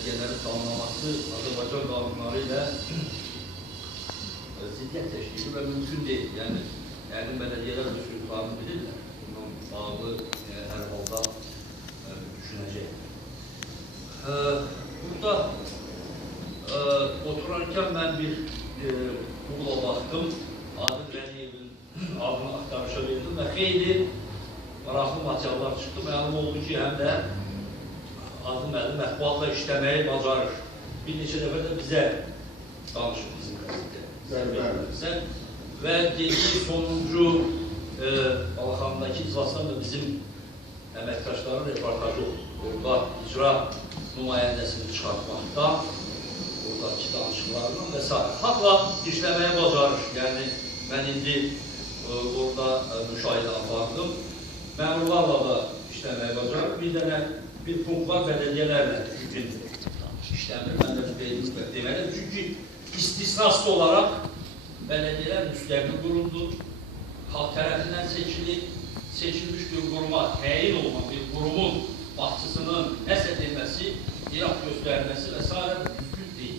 belediyelerin tanımlaması Azerbaycan kanunlarıyla ziddiyet teşkili ve mümkün değil. Yani belediyeler usulü kanun bilirler. Bunun bağlı her halda düşünecek. Burada otururken ben bir Google'a baktım. Adil Rəniyevin adını aktarışa verdim ve xeyli maraqlı materiallar çıktı. Məlum oldu ki, hem de Adil müəllim mətbuatla işləməyi bacarır. Bir neçə dəfə də bizə danışıb bizim qəzetdə. Və dediği sonuncu Balaxanındakı iclasdan da bizim əməkdaşların reportajı oldu. Orada icra nümayəndəsini çıxartmaqda, oradakı danışıqlarından və s. Haqla işləməyə bacarır. Yəni, mən indi orada müşahidə apardım. Məmurlarla da işləməyə bacarır. Bir dənə bir punkt var belediyelerle işlemir. Ben de demeliyim. Çünkü istisnaslı olarak belediyeler müstəqil kuruldu. Halk tarafından seçilmiş bir kuruma təyin olan bir kurumun başçısının nəsə demesi, iraq göstermesi vesaire düzgün değil.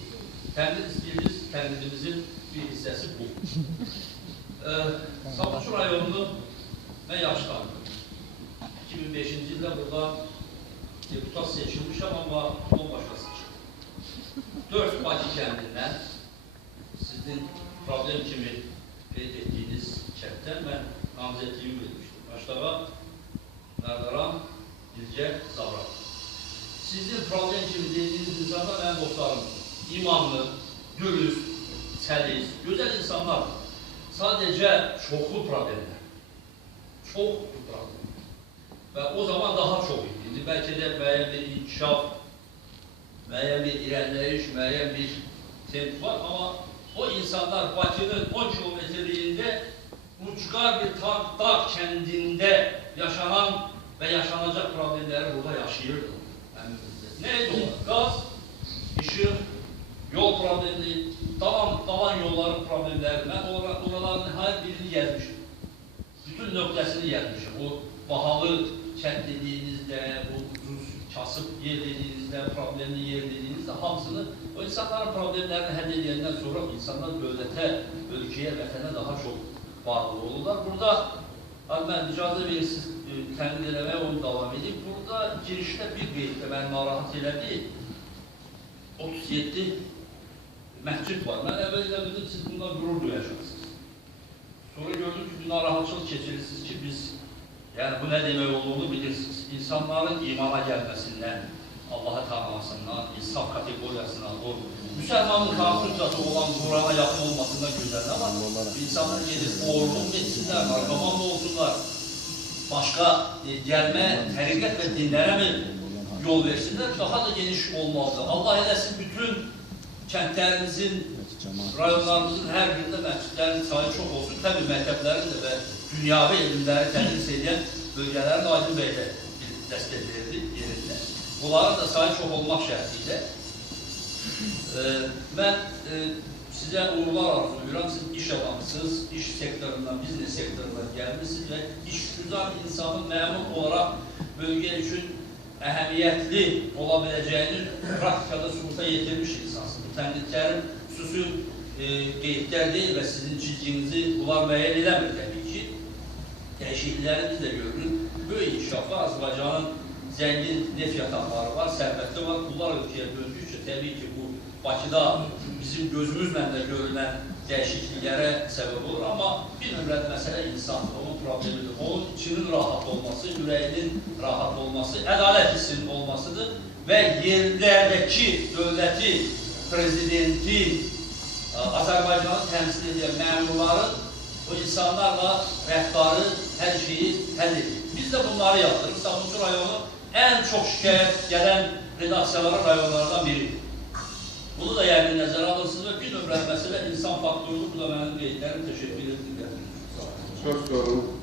Təmir istəyiriz, kendimizin bir hissesi bu. Sabunçu rayonunu ben yaşlandım. 2005. yılda burada deputat seçilmişim ama başkası çıktı. 4 Bakı kendinden sizin problem kimi qeyd etdiyiniz kənddən mən namizədliyimi vermişdim. Başlığa Nardaran İlgər Zavrak. Sizin problem kimi dediyiniz insanlar mənim dostlarım. İmanlı, dürüst, səlis, gözəl insanlar. Sadəcə çoxlu problemler. Çoxlu problem. Ve o zaman daha çok idi. Belki de müəyyən bir inkişaf, müəyyən bir irəliləyiş, müəyyən bir temp var. Ama o insanlar Bakı'nın 10 kilometreliğinde uçgar bir dağ kendinde yaşanan ve yaşanacak problemleri burada yaşayırdı. Neydi o? Gaz, ışık, yol problemi, dalan yolların problemleri. Ben oraların her birini yazmışım. Bütün nöqtəsini yazmışım. O bahalı kent dediğinizde, bu ucuz kasıp yer dediğinizde, problemli yer dediğinizde hamısını, o insanların problemlerini həll edəndən sonra insanlar dövlətə, ülkeye, vətənə daha çok bağlı olurlar. Burada, ben icazə verirsiniz, tənqid eləməyə onu davam edeyim. Burada girişdə bir qeyddə məni narahat elədi. 37 məscid var. Mən əvvəllə bildim, siz bundan qürur duyacaqsınız. Sonra gördüm ki, bir narahatçılıq keçirirsiniz ki, biz yani bu ne demek olduğunu bilirsiniz. İnsanların imana gelmesinden, Allah'a tanımasından, insaf kategorisine, o Müslümanın konstitusyası olan Kur'an'a yakın olmasından güzel ama insanlar gelip oğurluk etsinler, narkoman olsunlar, başka gelme, tarikat ve dinlere mi yol versinler, daha da geniş olmalıdır. Allah eylesin bütün kentlerimizin, rayonlarımızın her birinde məscidlərin sayı çok olsun. Tabii məktəblərin de ve dünyavi elmləri tədris edən bölgələrin Aydın Bey də dəstək verildi yerində. Bunların da sayı çok olmaq şərtiyle ben size uğurlar arzulayıram. Siz iş adamısınız, iş sektöründen, biznes sektöründen gelmişsiniz ve işgüzar insanın memur olarak bölge için əhəmiyyətli olabileceğini praktikada sübuta yetirmiş insansınız. Bu tənkidlərin xüsusi qeydlər deyil və sizin çizginizi bunlar müəyyən eləmir təbii ki. Dəyişiklikləri biz də görürük. Böyük inkişaflar Azərbaycanın zəngin neft yataqları var, sərvətli var. Bunlar ölkəyə döndükcə təbii ki bu Bakıda bizim gözümüzlə də görülən dəyişikliklərə səbəb olur. Amma bir nömrəli məsələ insandır, onun problemidir. Onun içinin rahat olması, ürəyinin rahat olması, ədalət hissinin olmasıdır və yerlərdəki dövləti, prezidenti, Azərbaycanı təmsil edən məmurların o insanlarla rəhbarı hər şeyi həll edir. Biz də bunları yaptırıq. Sabunçu rayonu ən çox şikayət gələn redaksiyaların rayonlardan biridir. Bunu da yəni nəzərə alırsınız və bir nömrəli məsələ insan faktorudur. Bu da mənim qeydlərim. Təşəkkür edirəm. Çox sağ olun.